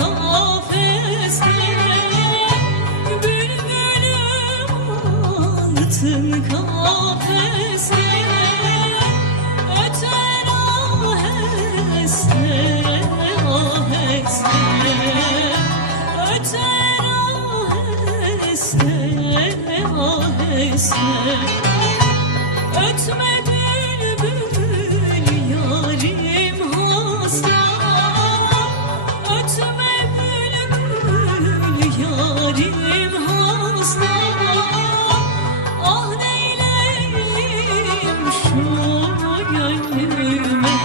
kafeste, bülbülüm altın kafeste, öter aheste, aheste, öter aheste, aheste. Ötme bülbül yarim hasta, ötme bülbül yarim hasta. Ah neyleyim şu gönlüme,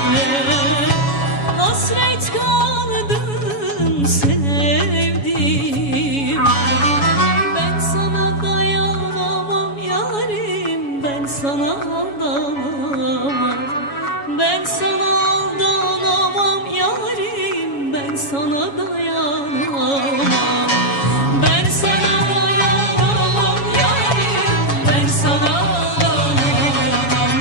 hasret kaldım sevdiğim. Ben sana dayanamam yarim, ben sana aldanamam, ben sana aldanamam yarim, ben sana dayanamam, ben sana dayanamam yarim, ben sana aldanamam,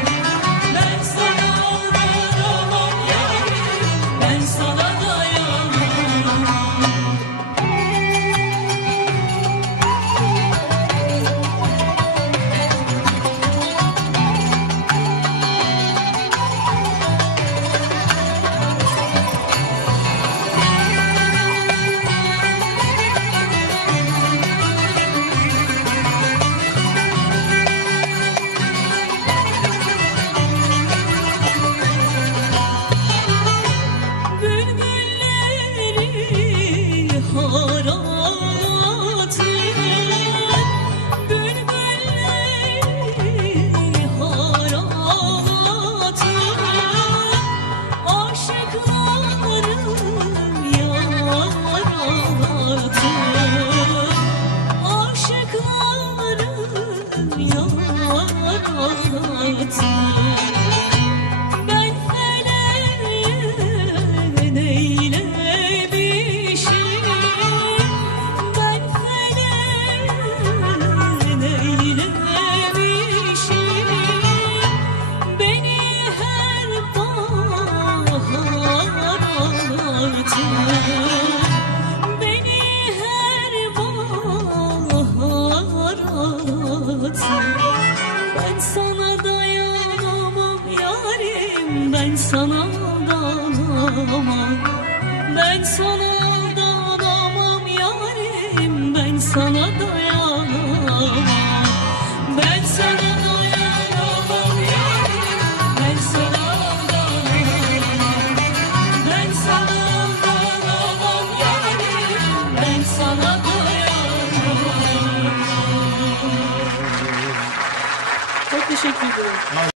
ben sana aldanamam yarim, ben sana dayanamam. Haratı, bülbülleri haratı, aşıklarım yaratı, aşıklarım yaratı. Ben feleğe neylemişim, beni her bahar ağlartır, beni her bahar ağlartır. Ben sana dayanamam yarim, ben sana aldanamam, ben sana aldanamam yarim, ben sana dayanamam, ben sana dayanamam yarim, ben sana aldanamam, ben sana aldanamam yarim, ben sana dayanamam. Çok teşekkür ederim.